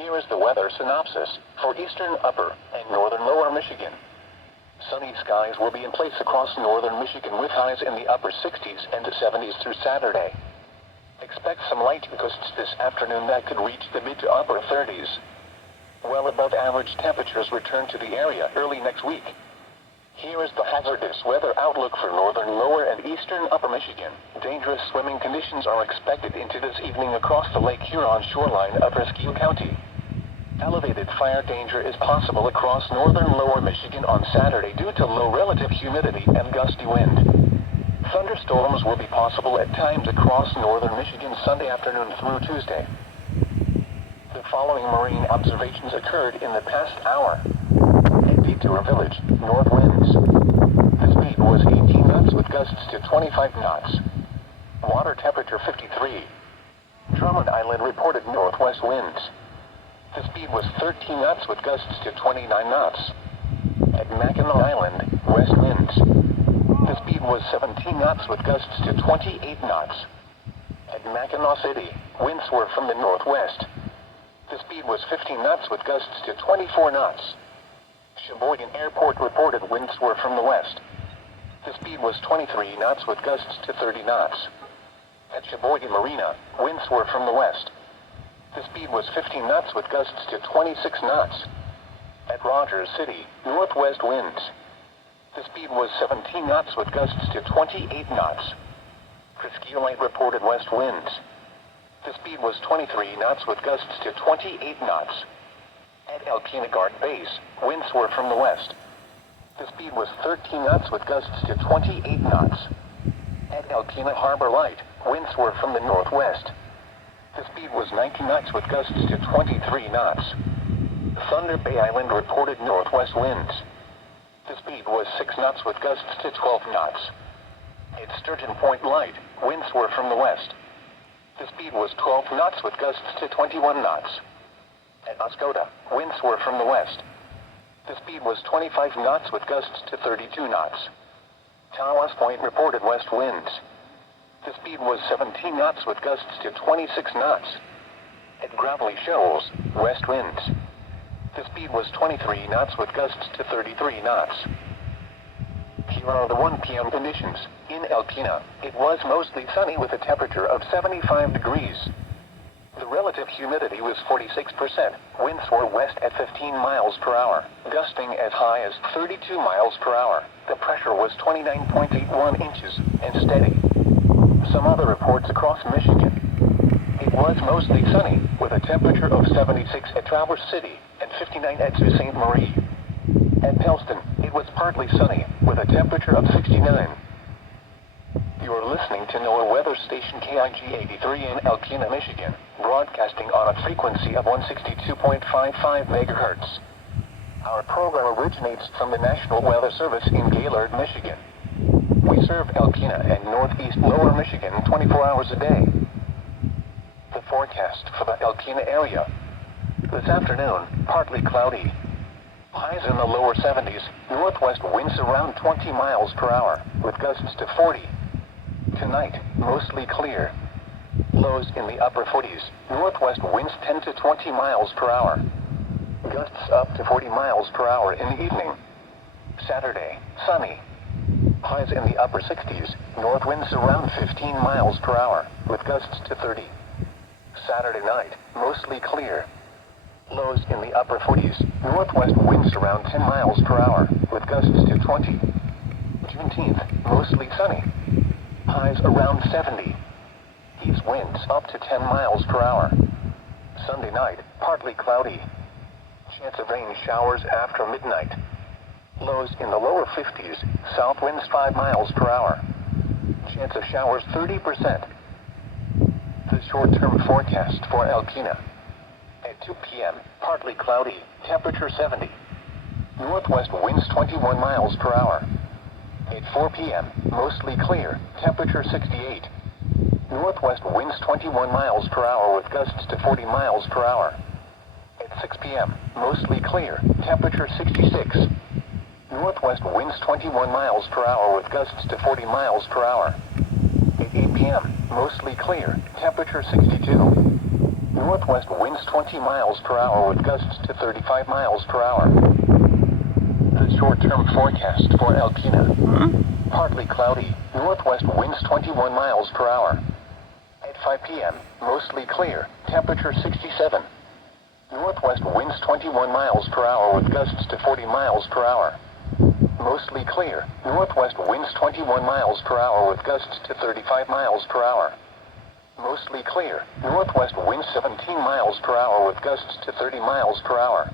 Here is the weather synopsis for eastern upper and northern lower Michigan. Sunny skies will be in place across northern Michigan with highs in the upper 60s and 70s through Saturday. Expect some light gusts this afternoon that could reach the mid to upper 30s. Well above average temperatures return to the area early next week. Here is the hazardous weather outlook for northern lower and eastern upper Michigan. Dangerous swimming conditions are expected into this evening across the Lake Huron shoreline of Presque County. Elevated fire danger is possible across northern lower Michigan on Saturday due to low relative humidity and gusty wind. Thunderstorms will be possible at times across northern Michigan Sunday afternoon through Tuesday. The following marine observations occurred in the past hour. At Detour Village, north winds. The speed was 18 knots with gusts to 25 knots. Water temperature 53. Drummond Island reported northwest winds. The speed was 13 knots with gusts to 29 knots. At Mackinac Island, west winds. The speed was 17 knots with gusts to 28 knots. At Mackinac City, winds were from the northwest. The speed was 15 knots with gusts to 24 knots. Sheboygan Airport reported winds were from the west. The speed was 23 knots with gusts to 30 knots. At Sheboygan Marina, winds were from the west. The speed was 15 knots with gusts to 26 knots. At Rogers City, northwest winds. The speed was 17 knots with gusts to 28 knots. Presque Light reported west winds. The speed was 23 knots with gusts to 28 knots. At Alpena Base, winds were from the west. The speed was 13 knots with gusts to 28 knots. At Alpena Harbor Light, winds were from the northwest. The speed was 19 knots with gusts to 23 knots. Thunder Bay Island reported northwest winds. The speed was 6 knots with gusts to 12 knots. At Sturgeon Point Light, winds were from the west. The speed was 12 knots with gusts to 21 knots. At Oscoda, winds were from the west. The speed was 25 knots with gusts to 32 knots. Tawas Point reported west winds. The speed was 17 knots with gusts to 26 knots. At Gravelly Shoals, west winds. The speed was 23 knots with gusts to 33 knots. Here are the 1 p.m. conditions. In Alpena, it was mostly sunny with a temperature of 75 degrees. The relative humidity was 46%. Winds were west at 15 miles per hour, gusting as high as 32 miles per hour. The pressure was 29.81 inches and steady. Some other reports across Michigan. It was mostly sunny, with a temperature of 76 at Traverse City and 59 at Sault Ste. Marie. At Pellston, it was partly sunny, with a temperature of 69. You are listening to NOAA weather station KIG83 in Alpena, Michigan, broadcasting on a frequency of 162.55 MHz. Our program originates from the National Weather Service in Gaylord, Michigan. We serve Alpena and northeast lower Michigan 24 hours a day. The forecast for the Alpena area. This afternoon, partly cloudy. Highs in the lower 70s, northwest winds around 20 miles per hour, with gusts to 40. Tonight, mostly clear. Lows in the upper 40s, northwest winds 10 to 20 miles per hour. Gusts up to 40 miles per hour in the evening. Saturday, sunny. Highs in the upper 60s, north winds around 15 miles per hour, with gusts to 30. Saturday night, mostly clear. Lows in the upper 40s, northwest winds around 10 miles per hour, with gusts to 20. Juneteenth, mostly sunny. Highs around 70. East winds up to 10 miles per hour. Sunday night, partly cloudy. Chance of rain showers after midnight. Lows in the lower 50s, south winds 5 miles per hour. Chance of showers 30%. The short-term forecast for Alpena. At 2 p.m., partly cloudy, temperature 70. Northwest winds 21 miles per hour. At 4 p.m., mostly clear, temperature 68. Northwest winds 21 miles per hour with gusts to 40 miles per hour. At 6 p.m., mostly clear, temperature 66. Northwest winds 21 miles per hour with gusts to 40 miles per hour. At 8 p.m., mostly clear, temperature 62. Northwest winds 20 miles per hour with gusts to 35 miles per hour. The short-term forecast for Alpena. Partly cloudy, northwest winds 21 miles per hour. At 5 p.m., mostly clear, temperature 67. Northwest winds 21 miles per hour with gusts to 40 miles per hour. Mostly clear, northwest winds 21 miles per hour with gusts to 35 miles per hour. Mostly clear, northwest winds 17 miles per hour with gusts to 30 miles per hour.